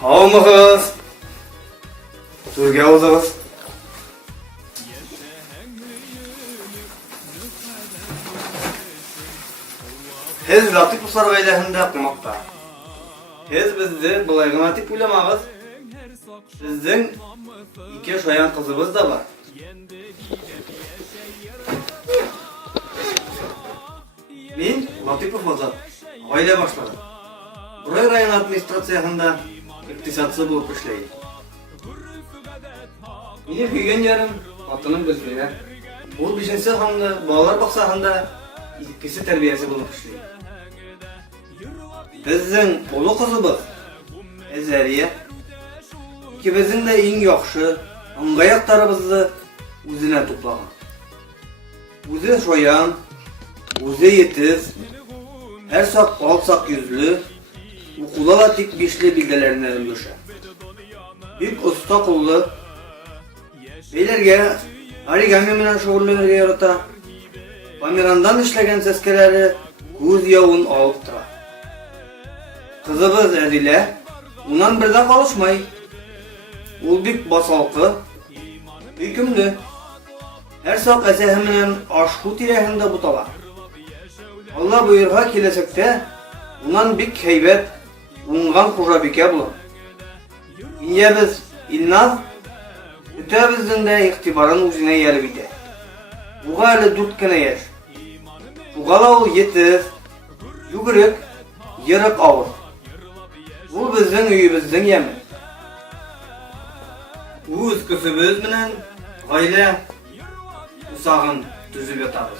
Havamız. Türkiye uzağız. Hez latif bu sargaylarında yapmakta. Hez bizde bulaygınatik bulamağız. Bizden iki şoyan kızımız da var. Men Latifov Azat. Aile başladım. Buraya rayon administrasyasında iktisatçı bulup işleydim. Meni büyüyen yerim atının bizliğe. Bu birinci hamda, bağlar baksağında ikisi terbiyesi bulup işleydim. Bizden ulu kızımız Ezeriye. İkimizin de en yaxşı ıngayaklarımızı üzerine toplagan. Üzü şoyan, üzü yetiz, her sak alsak yüzlü, ukulala dik bişli bilgilerine ölüşe. Bir usta kullu, beylerge, origami bilen şoğullarga yarata, Pamirandan işlegen seskeleri göz yavun alıp tura. Kızımız Edile, unan birden kalışmay. Ul bik basalkı, hükümlü. Her sak esehiminin aşku tirehinde butalar. Allah buyurha kilesekte, unan bik heybet, ungan kura bike bulun. İnye biz ilnaz, öte bizden de iktibarın uzine yeri bide. Buğa eli durt kene yer. Buğala ol yetiz, yuguruk, yırık ağır. Bu bizden üyümüzden yemin. Uz kızımız bilen aile usağın düzüp yatarız.